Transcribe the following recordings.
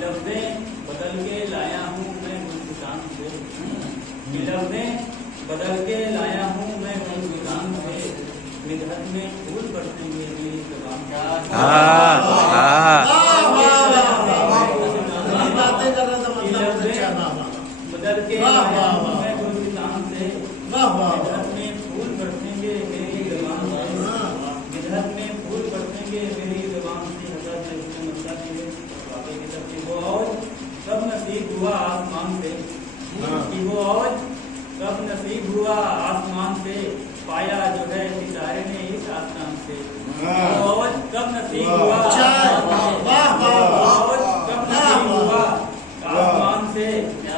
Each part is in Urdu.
لفظیں بدل کے لایا ہوں میں ہندوستان سے، لفظیں بدل کے لایا ہوں میں ہندوستان سے، مدحت میں پھول برسیں گے میری زبان بدل کے لایا ہوں میں ہندوستان سے، مدحت میں پھول برسیں گے میری زبان سے، مدحت میں پھول برسیں گے میری زبان سے۔ حضرت نے اس میں مسئلہ کی ہے واقعی کی طرف وہ اور کب نصیب ہوا آسمان سے، کہ وہ اور کب نصیب ہوا آسمان سے، پایا جو ہے ستارے نے اس آسمان سے، وہ اور کب نصیب ہوا اور کب نصیب ہوا آسمان سے،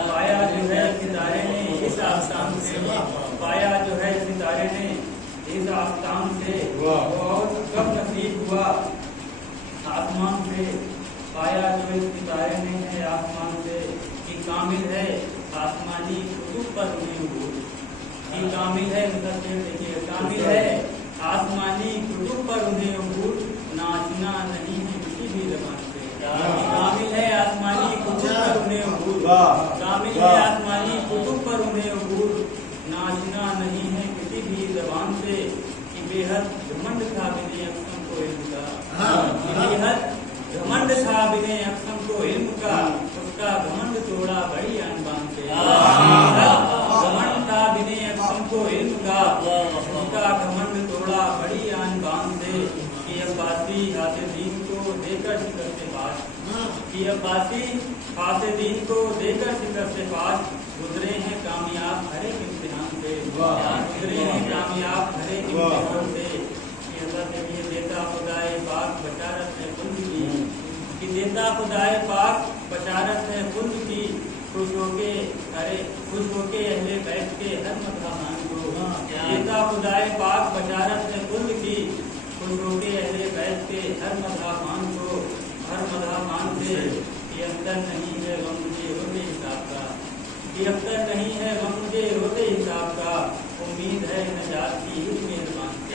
پایا جو ہے ستارے نے اس آسمان سے، پایا جو ہے ستارے نے اس آسمان سے، وہ اور کب نصیب ہوا آسمان سے، پایا جو اس ستارے نے ہے آسمان سے، کہ کامل ہے آسمانی کتب پر انہیں عبور، کہ کامل ہے متصل دیکھیے، کامل ہے آسمانی کتب پر انہیں عبور، ناچنا نہیں ہے کسی بھی زبان سے، کامل ہے آسمانی کتب پر انہیں عبور، کامل ہے آسمانی کتب پر انہیں عبور، ناچنا نہیں ہے کسی بھی زبان سے، کہ بے حد گھمنڈ تھا بنے اقسم کو علم کا، بے حد گھمنڈ تھا بنے اقسم کو علم کا، اس کا گھمنڈ توڑا بڑی انبان سے، گھمنڈ تھا بنے اقسم کو علم کا، اس کا گھمنڈ توڑا بڑی انبان سے، کہ عباسی حاسدین کو دے کر شکست پاش، کہ عباسی حاسدین کو دے کر شکست پاش، گزرے ہیں کامیاب ہر ایک امتحان سے، گزرے ہیں کامیاب ہر ایک امتحان سے، کہ حضرت نے دیتا خدائے پاک بشارت ہے خلد کی، کہ دیتا خدائے پاک بشارت ہے خلد کی، خوش ہو کے اہل بیت کے ہر مدحمان کو، دیتا خدائے پاک بشارت ہے خلد کی، خوش ہو کے اہل بیت کے ہر مدحمان کو، ہر مدحمان سے، کہ اختر نہیں ہے غم مجھے روزے حساب کا، کہ اختر نہیں ہے غم مجھے روزے حساب کا، امید ہے نجات کی اس مہربان سے۔